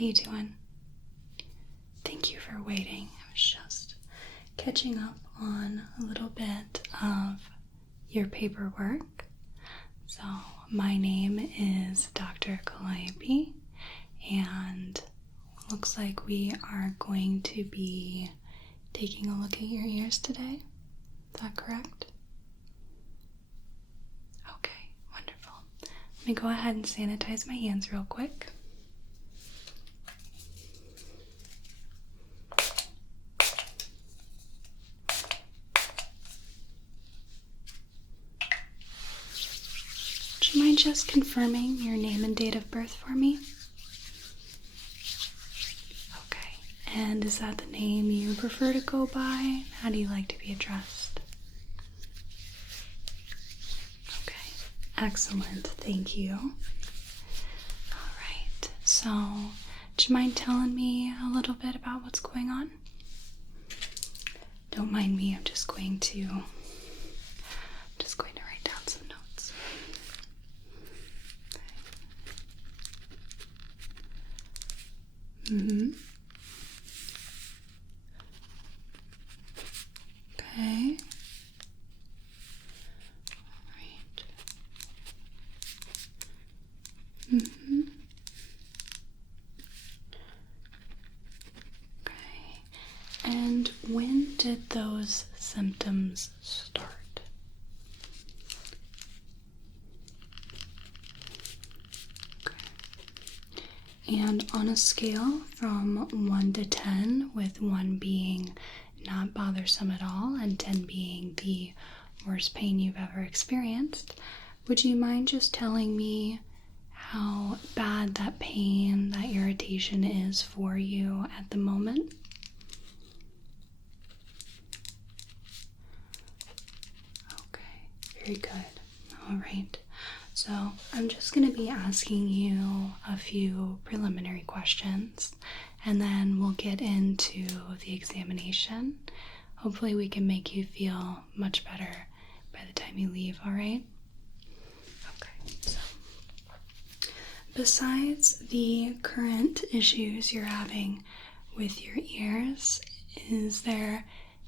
How you doing? Thank you for waiting. I was just catching up on a little bit of your paperwork. So my name is Dr. Calliope, and looks like we are going to be taking a look at your ears today. Is that correct? Okay, wonderful. Let me go ahead and sanitize my hands real quick. Would you mind just confirming your name and date of birth for me? Okay, and is that the name you prefer to go by? How do you like to be addressed? Okay, excellent, thank you. Alright, so would you mind telling me a little bit about what's going on? Don't mind me, I'm just going to write down some notes. Okay. Alright. Okay. And when did those symptoms start? And on a scale from 1 to 10, with 1 being not bothersome at all and 10 being the worst pain you've ever experienced, would you mind just telling me how bad that pain, that irritation is for you at the moment? Okay, very good. All right. So I'm just going to be asking you a few preliminary questions, and then we'll get into the examination. Hopefully we can make you feel much better by the time you leave, all right? Okay, so besides the current issues you're having with your ears, is there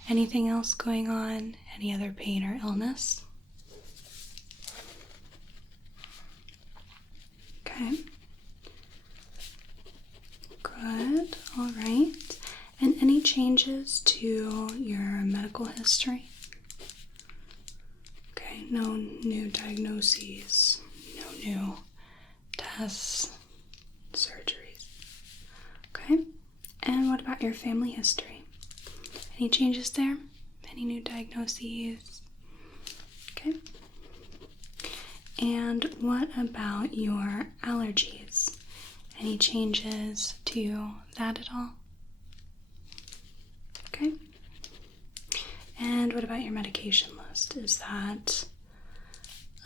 anything else going on? Any other pain or illness? Okay. Good. All right. And any changes to your medical history? Okay. No new diagnoses. No new tests, surgeries. Okay. And what about your family history? Any changes there? Any new diagnoses? Okay. And what about your allergies? Any changes to that at all? Okay. And what about your medication list? Is that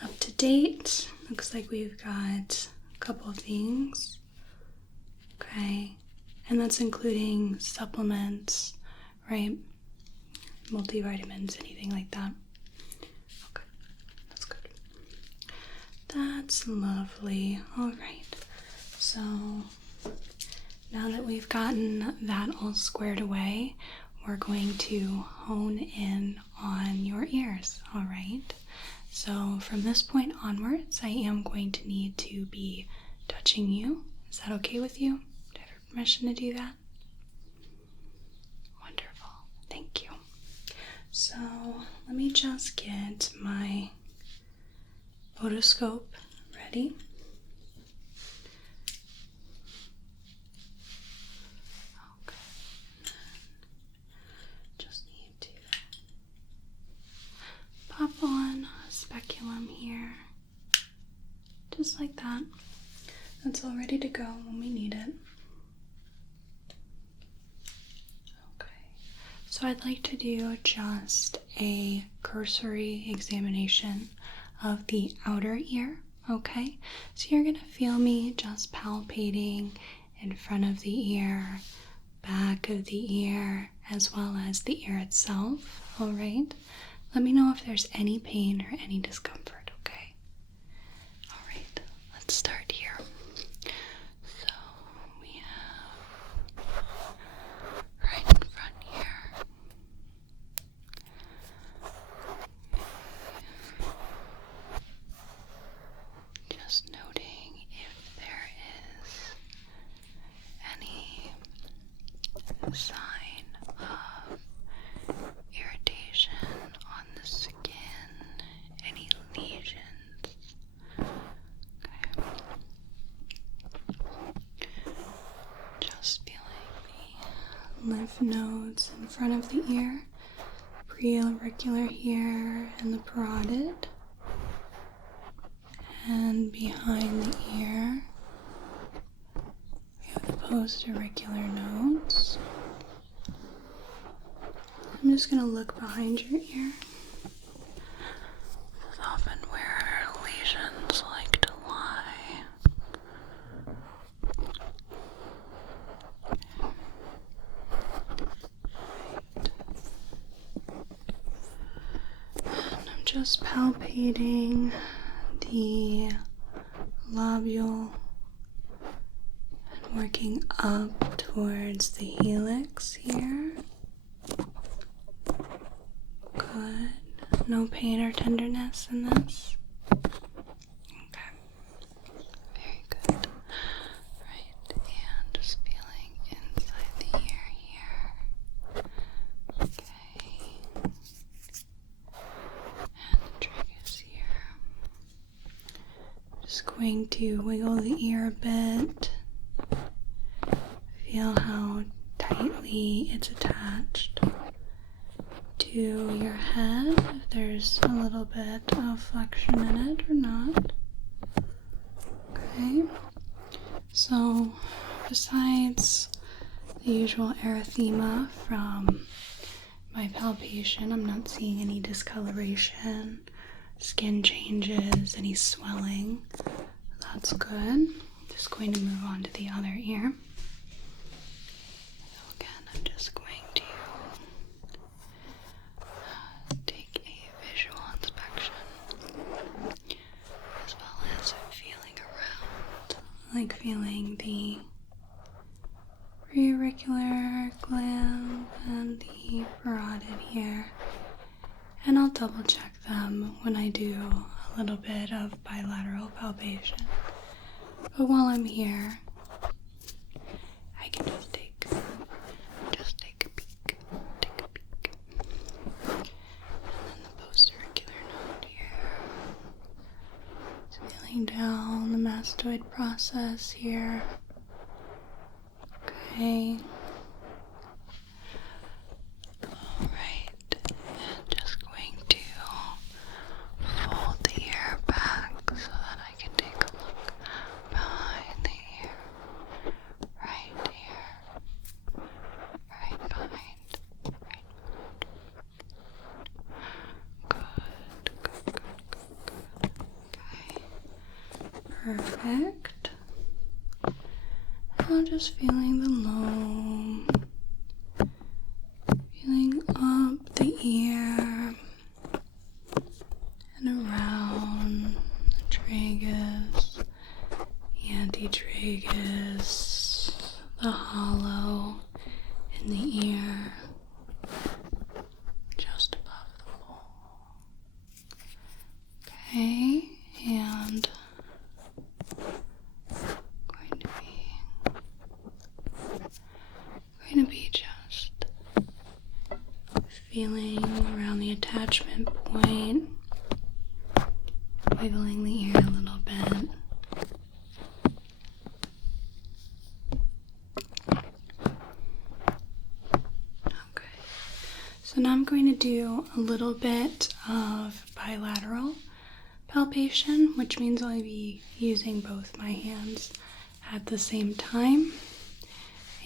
up to date? Looks like we've got a couple of things. Okay. And that's including supplements, right? Multivitamins, anything like that. That's lovely. All right. So now that we've gotten that all squared away, we're going to hone in on your ears. All right. So from this point onwards, I am going to need to be touching you. Is that okay with you? Do I have your permission to do that? Wonderful. Thank you. So let me just get my Otoscope ready. Okay. Just need to pop on a speculum here. Just like that. That's all ready to go when we need it. Okay. So I'd like to do just a cursory examination of the outer ear, okay? So you're gonna feel me just palpating in front of the ear, back of the ear, as well as the ear itself, all right? Let me know if there's any pain or any discomfort, okay? All right, let's start here. So we have lymph nodes in front of the ear, preauricular here, and the parotid, and behind the ear we have the postauricular nodes. I'm just going to look behind your ear. This is often where lesions like to lie. And I'm just palpating the lobule and working up towards the helix here. Good. No pain or tenderness in this? Okay. Very good. Right, and just feeling inside the ear here. Okay. And the tragus here. Just going to wiggle the ear a bit. Feel how tightly it's attached to your head, if there's a little bit of flexion in it or not. Okay, so besides the usual erythema from my palpation, I'm not seeing any discoloration, skin changes, any swelling. That's good. Just going to move on to the other ear. So again, I'm just going to take a visual inspection as well as feeling around, like feeling the preauricular gland and the parotid here, and I'll double check them when I do a little bit of bilateral palpation. But while I'm here, I can just take a peek. And then the postauricular node here. Just feeling down the mastoid process here. Okay. Alright. And just going to fold the ear back so that I can take a look behind the ear. Right here. Right behind. Right. Good. Okay. Perfect. Now just feeling the lobe. Feeling up the ear and around the tragus, the antitragus, the hollow in the ear, just above the bowl. Okay, and going to be just feeling around the attachment point, wiggling the ear a little bit. Okay, so now I'm going to do a little bit of bilateral palpation, which means I'll be using both my hands at the same time.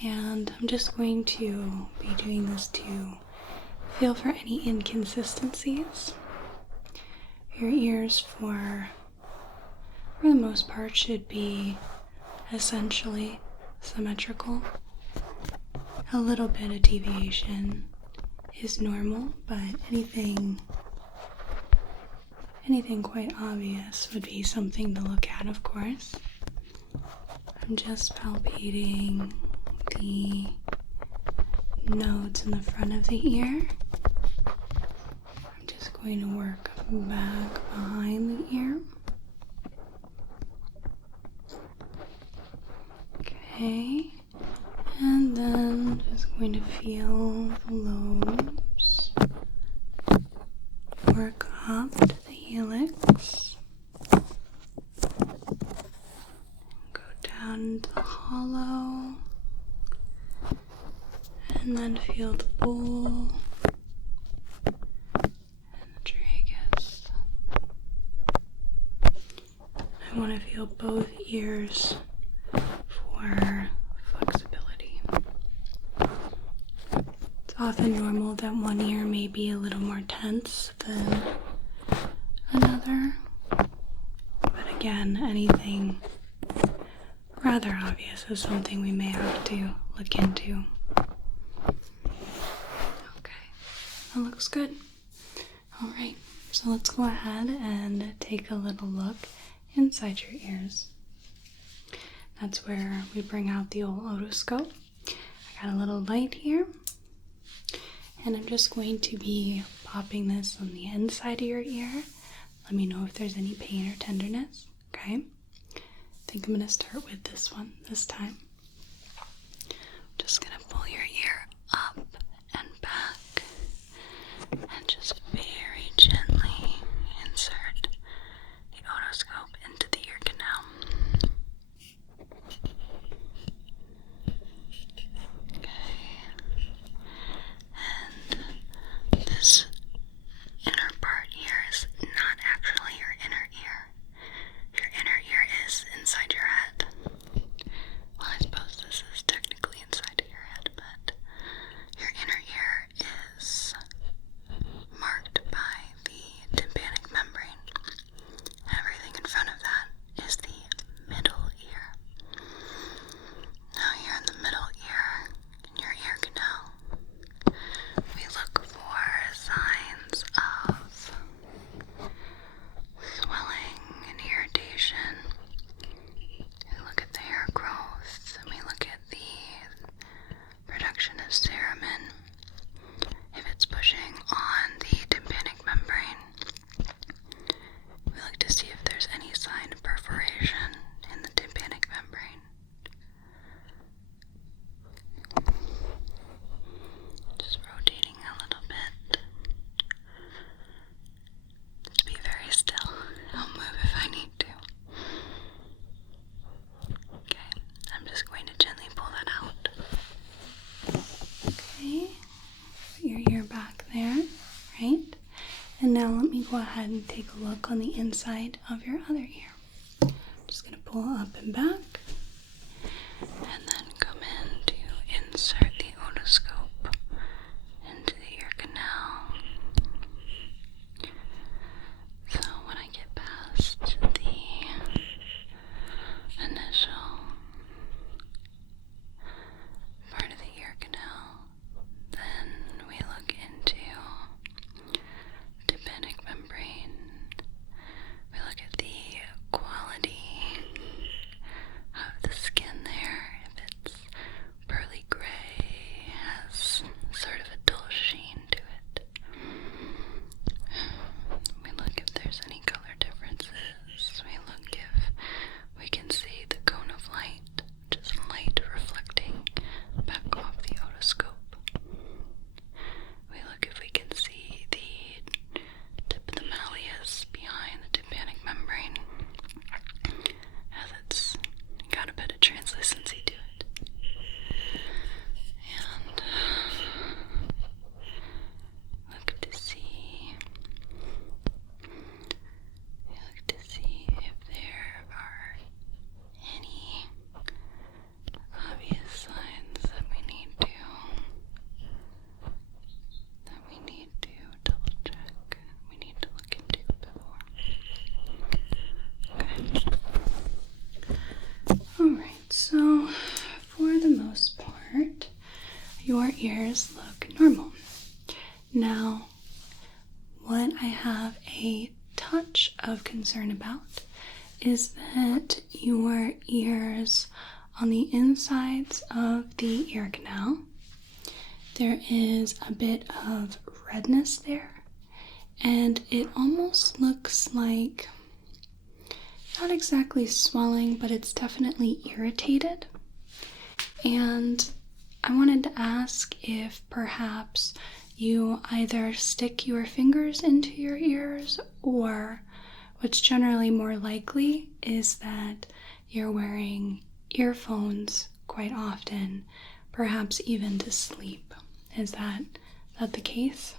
And I'm just going to be doing this to feel for any inconsistencies. Your ears, for the most part, should be essentially symmetrical. A little bit of deviation is normal, but anything quite obvious would be something to look at, of course. I'm just palpating the nodes in the front of the ear. I'm just going to work back behind the ear. Okay, and then just going to feel the lobes, work up to the helix, go down to the hollow, and then feel the bowl and the tragus. I want to feel both ears for flexibility. It's often normal that one ear may be a little more tense than another, but again, anything rather obvious is something we may have to look into. Okay, that looks good. Alright, so let's go ahead and take a little look inside your ears. That's where we bring out the old otoscope. I got a little light here, and I'm just going to be popping this on the inside of your ear. Let me know if there's any pain or tenderness, okay? I think I'm going to start with this one this time. I'm just going to pull your ear up and back and just very gently insert the otoscope into the ear canal. Okay. And this inner part here is not actually your inner ear. Your inner ear is inside your head. Well, I suppose this is technically inside of your head, but your inner ear is marked by the tympanic membrane. Everything in front of that is the middle ear. Now here in the middle ear, in your ear canal, we look for signs of swelling and irritation. We look at the hair growth, and we look at the production of cerumen. If it's pushing on the tympanic membrane, we look to see if there's any sign of perforation in the tympanic membrane. Just rotating a little bit. Just be very still. I'll move if I need to. Okay, I'm just going to gently pull that out. Okay, put your ear back there, right? And now let me go ahead and take a look on the inside of your other ear. I'm just going to pull up and back, and then come in to insert the otoscope into the ear canal. So when I get past the initial part of the ear canal, then we look into tympanic membrane. We look at the quality of the skin there. If it's pearly gray, has sort of a dull sheen to it. We look if there's any color differences. We look if we can see the cone of light, just light reflecting back off the otoscope. We look if we can see the tip of the malleus behind the tympanic membrane, as it's got a bit of translucency to it. And look to see if there are any obvious signs that we need to double check. We need to look into a bit more. Okay. Alright, so for the most part, your ears look normal. Now, what I have a touch of concern about is that your ears on the insides of the ear canal, there is a bit of redness there, and it almost looks like, not exactly swelling, but it's definitely irritated. And I wanted to ask if perhaps you either stick your fingers into your ears, or what's generally more likely is that you're wearing earphones quite often, perhaps even to sleep. Is that the case?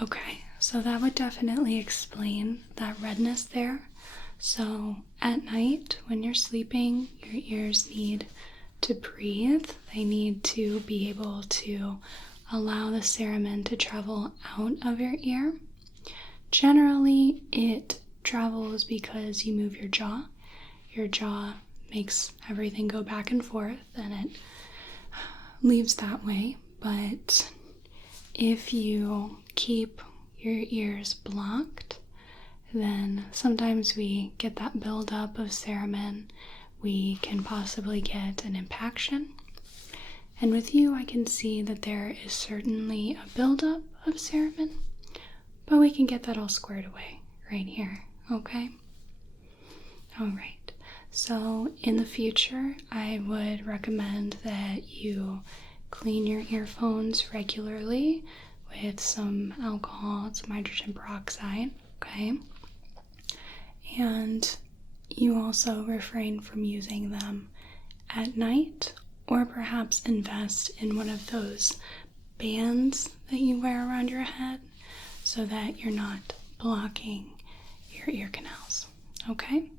Okay, so that would definitely explain that redness there. So at night when you're sleeping, your ears need to breathe. They need to be able to allow the cerumen to travel out of your ear. Generally, it travels because you move your jaw. Your jaw makes everything go back and forth, and it leaves that way. But if you keep your ears blocked, then sometimes we get that buildup of cerumen. We can possibly get an impaction. And with you, I can see that there is certainly a buildup of cerumen, but we can get that all squared away right here, okay? All right, so in the future, I would recommend that you clean your earphones regularly with some alcohol, some hydrogen peroxide, okay? And you also refrain from using them at night, or perhaps invest in one of those bands that you wear around your head so that you're not blocking your ear canals, okay?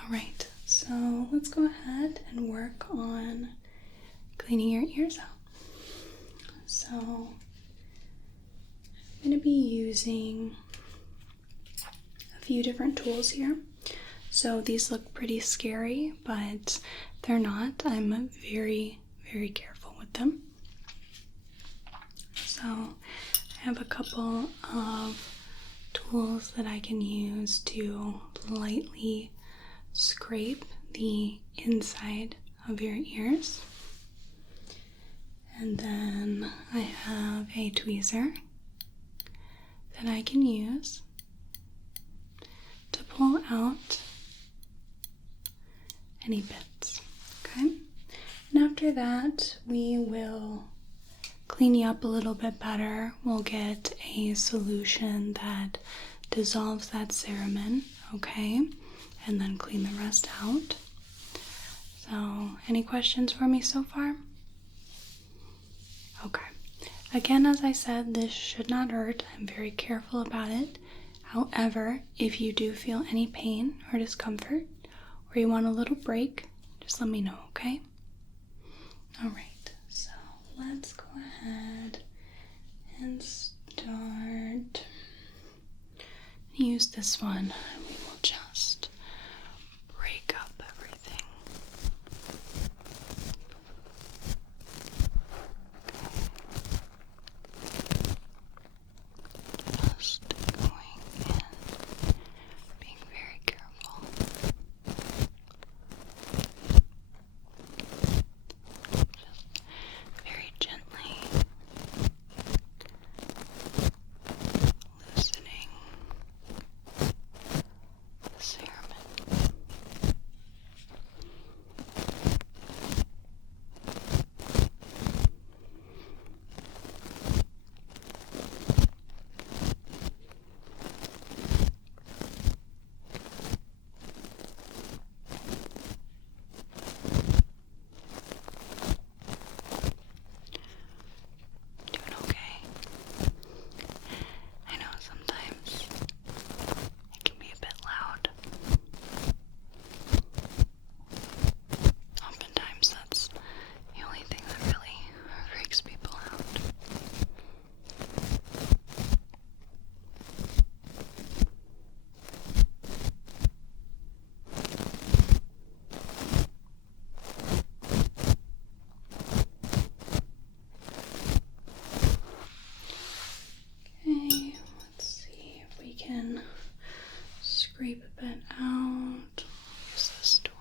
All right, so let's go ahead and work on cleaning your ears out. So I'm going to be using a few different tools here. So these look pretty scary, but they're not. I'm very, very careful with them. So I have a couple of tools that I can use to lightly scrape the inside of your ears. And then I have a tweezer that I can use to pull out any bits, okay? And after that, we will clean you up a little bit better. We'll get a solution that dissolves that cerumen, okay? And then clean the rest out. So, any questions for me so far? Okay. Again, as I said, this should not hurt. I'm very careful about it. However, if you do feel any pain or discomfort, or you want a little break, just let me know, okay? Alright, so let's go ahead and start. Use this one, and we will just break up everything. Okay. Just going in, being very careful. Just very gently loosening the cerumen. Doing okay? I know sometimes it can be a bit loud. Oftentimes that's the only thing that really freaks people out. Okay, let's see if we can scrape a bit out. Use this tool.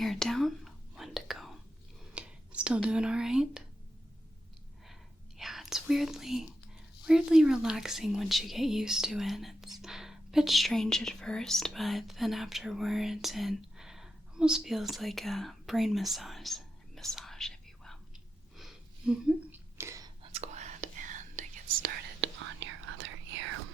ear down, one to go. Still doing all right? Yeah, it's weirdly relaxing once you get used to it. It's a bit strange at first, but then afterwards it almost feels like a brain massage, if you will. Let's go ahead and get started on your other ear.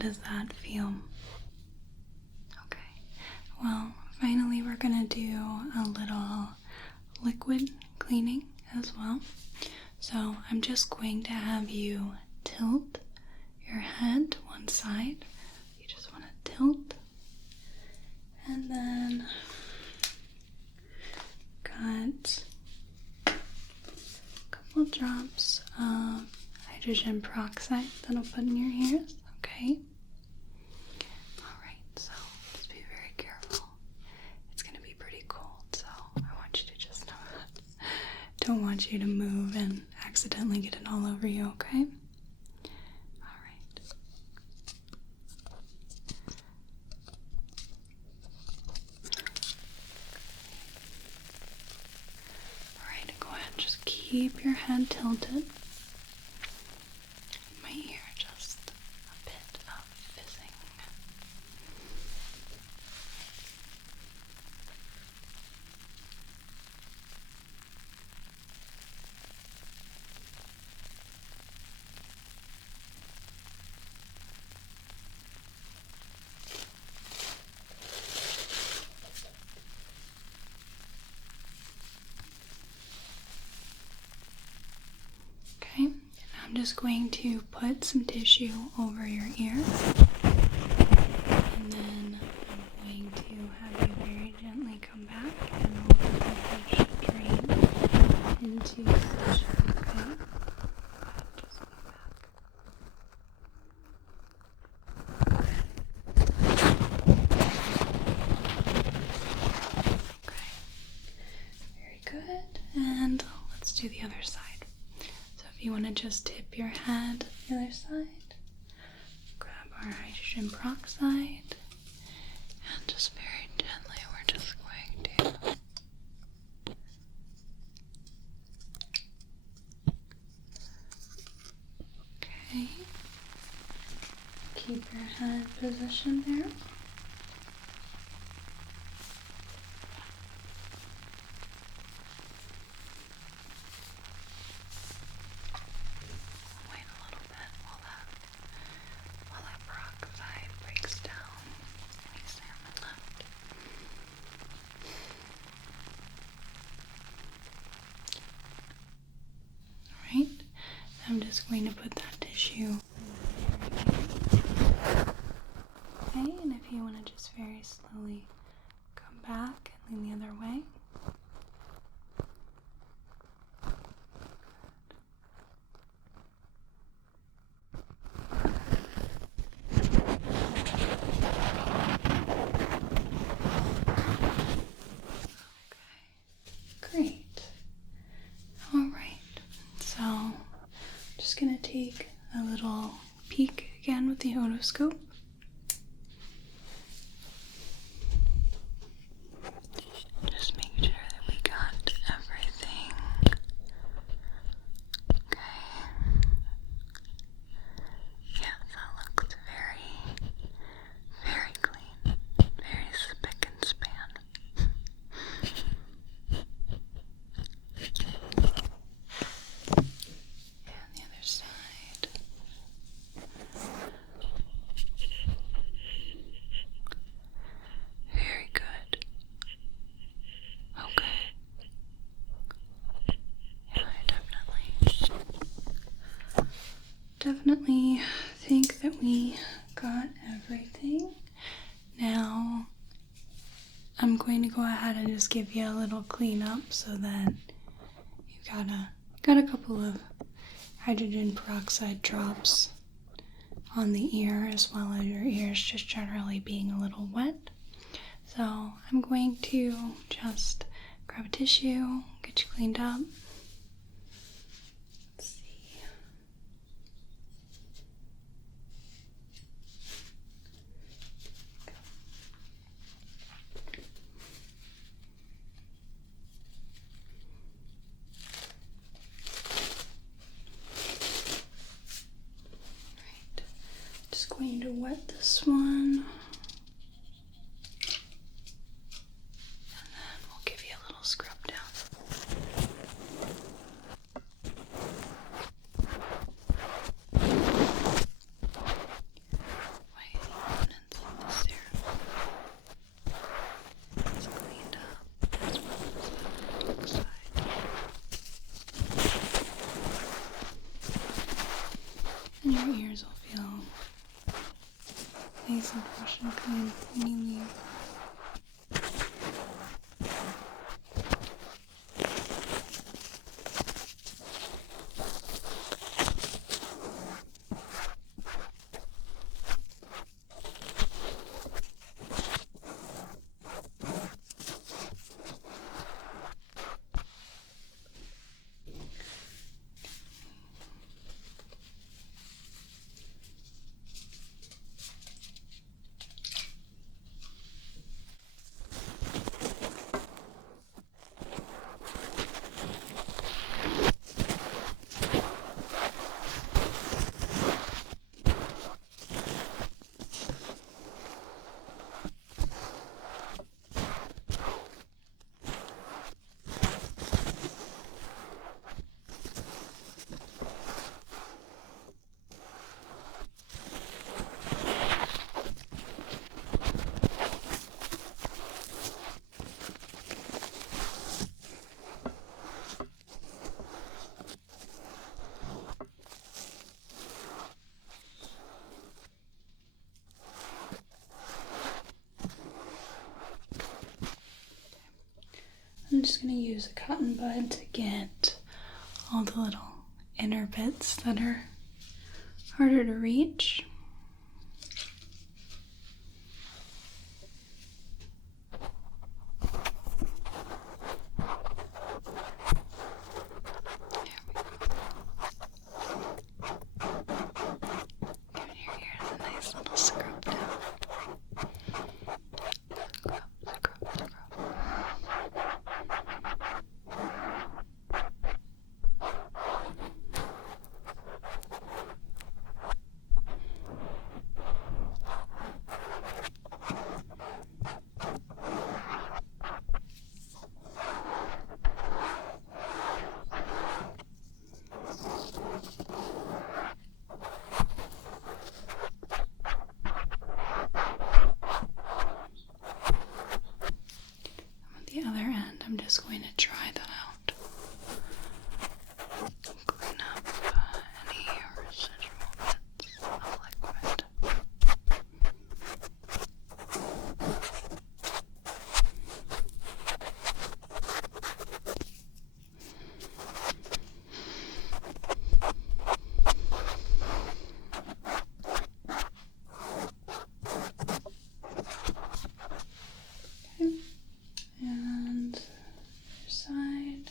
does that feel? Okay. Well, finally we're gonna do a little liquid cleaning as well. So I'm just going to have you tilt your head to one side. You just want to tilt. And then got a couple drops of hydrogen peroxide that I'll put in your ears, okay? Alright, so just be very careful. It's going to be pretty cold, so I want you to just know that. Don't want you to move and accidentally get it all over you, okay? Keep your head tilted. My ear just a bit of fizzing. Okay, and I'm just going to put some tissue over your ear, and then I'm going to have you very gently come back and I'll let the tissue drain into the tissue, okay? Just come back. Okay, very good, and let's do the other side. If you want to just tip your head to the other side, grab our hydrogen peroxide, and just very gently, we're just going to okay, keep your head positioned there. I'm just going to put that tissue okay, and if you want to just very slowly come back and lean the other way. Great. Alright, so just gonna take a little peek again with the otoscope. Just make sure that we got everything. Okay. Yeah, that looks very, very clean. Very spick and span. Definitely think that we got everything. Now I'm going to go ahead and just give you a little cleanup so that you've got a couple of hydrogen peroxide drops on the ear, as well as your ears just generally being a little wet. So I'm going to just grab a tissue, get you cleaned up. Going to wet this one, and then we'll give you a little scrub down. face impression clean when you leave. I'm just going to use a cotton bud to get all the little inner bits that are harder to reach. Give your ears a nice little scrub down. Scrub, scrub, scrub. The other end, I'm just going to dry that out. Clean up any residual bits of liquid. Okay. And other side.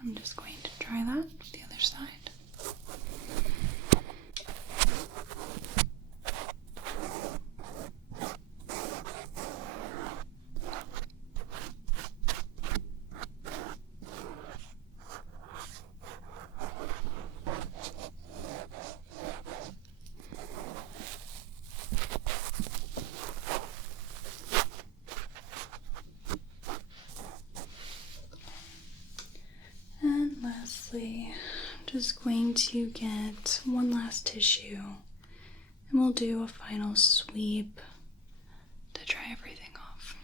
I'm just going to try that with the other side. And lastly, I'm just going to get one last tissue and we'll do a final sweep to dry everything off.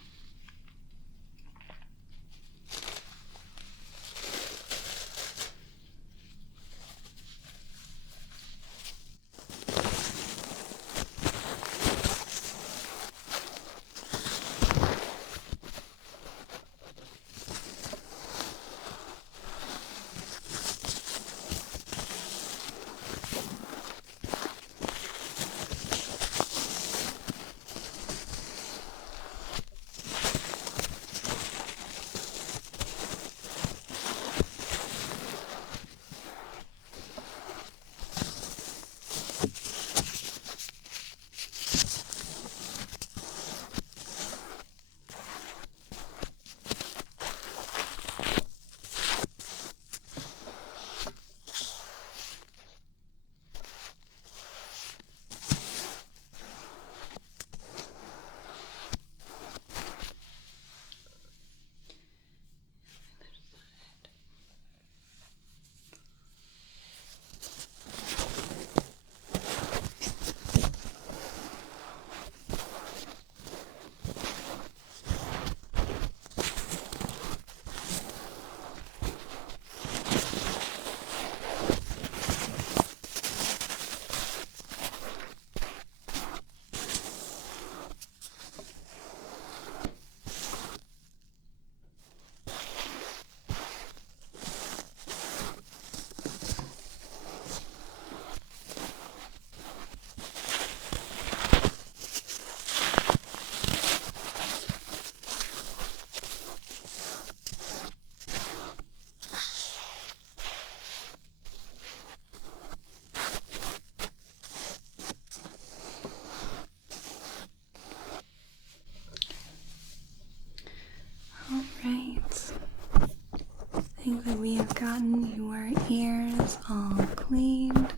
gotten your ears all cleaned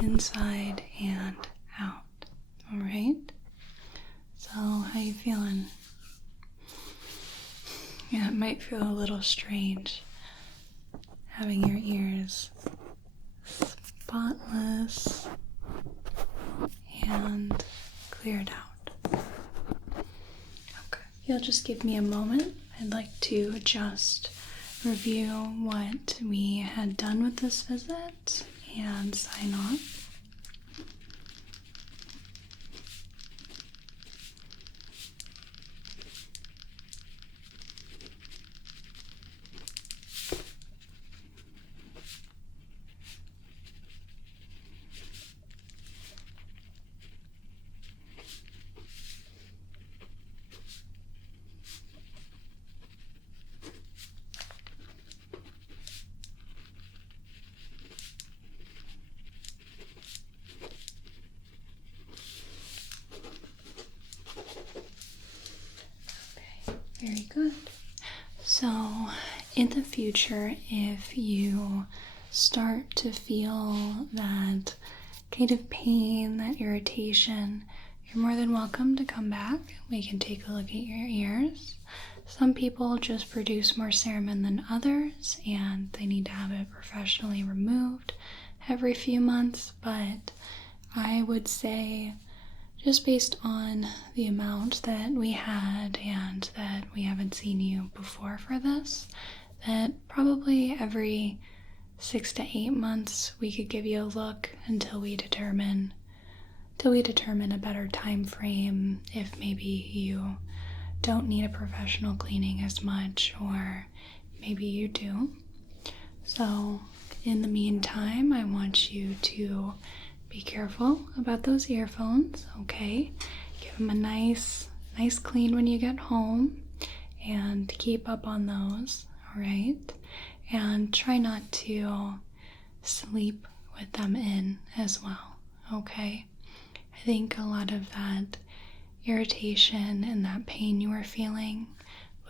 inside and out. Alright? So, how you feeling? Yeah, it might feel a little strange having your ears spotless and cleared out. Okay, you'll just give me a moment. I'd like to just review what we had done with this visit and sign off. Very good. So, in the future, if you start to feel that kind of pain, that irritation, you're more than welcome to come back. We can take a look at your ears. Some people just produce more cerumen than others, and they need to have it professionally removed every few months, but I would say, just based on the amount that we had and that we haven't seen you before for this, that probably every 6 to 8 months we could give you a look until we determine a better time frame, if maybe you don't need a professional cleaning as much, or maybe you do. So in the meantime, I want you to be careful about those earphones, okay? Give them a nice clean when you get home, and keep up on those, alright? And try not to sleep with them in as well, okay? I think a lot of that irritation and that pain you were feeling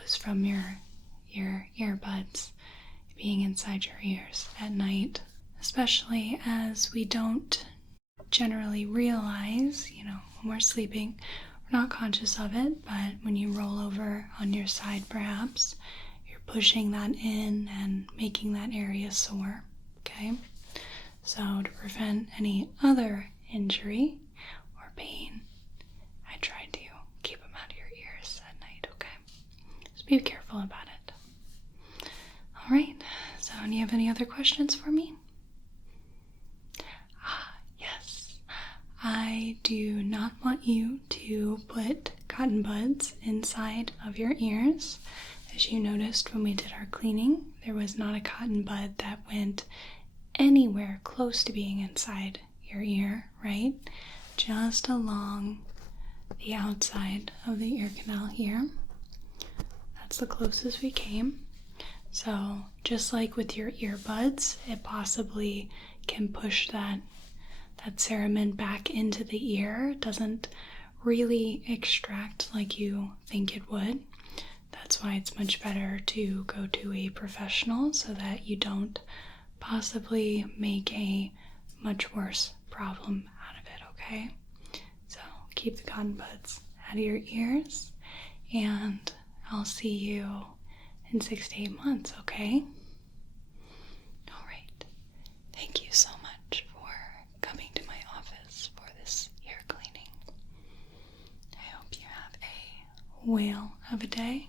was from your earbuds being inside your ears at night, especially as we don't generally realize, when we're sleeping, we're not conscious of it, but when you roll over on your side, perhaps, you're pushing that in and making that area sore, okay? So to prevent any other injury or pain, I try to keep them out of your ears at night, okay? Just be careful about it. Alright, so do you have any other questions for me? Yes. I do not want you to put cotton buds inside of your ears. As you noticed when we did our cleaning, there was not a cotton bud that went anywhere close to being inside your ear, right? Just along the outside of the ear canal here. That's the closest we came. So just like with your earbuds, it possibly can push that cerumen back into the ear. It doesn't really extract like you think it would. That's why it's much better to go to a professional so that you don't possibly make a much worse problem out of it, okay? So keep the cotton buds out of your ears, and I'll see you in 6 to 8 months, okay? Alright. Thank you so much for coming to my office for this ear cleaning. I hope you have a whale of a day,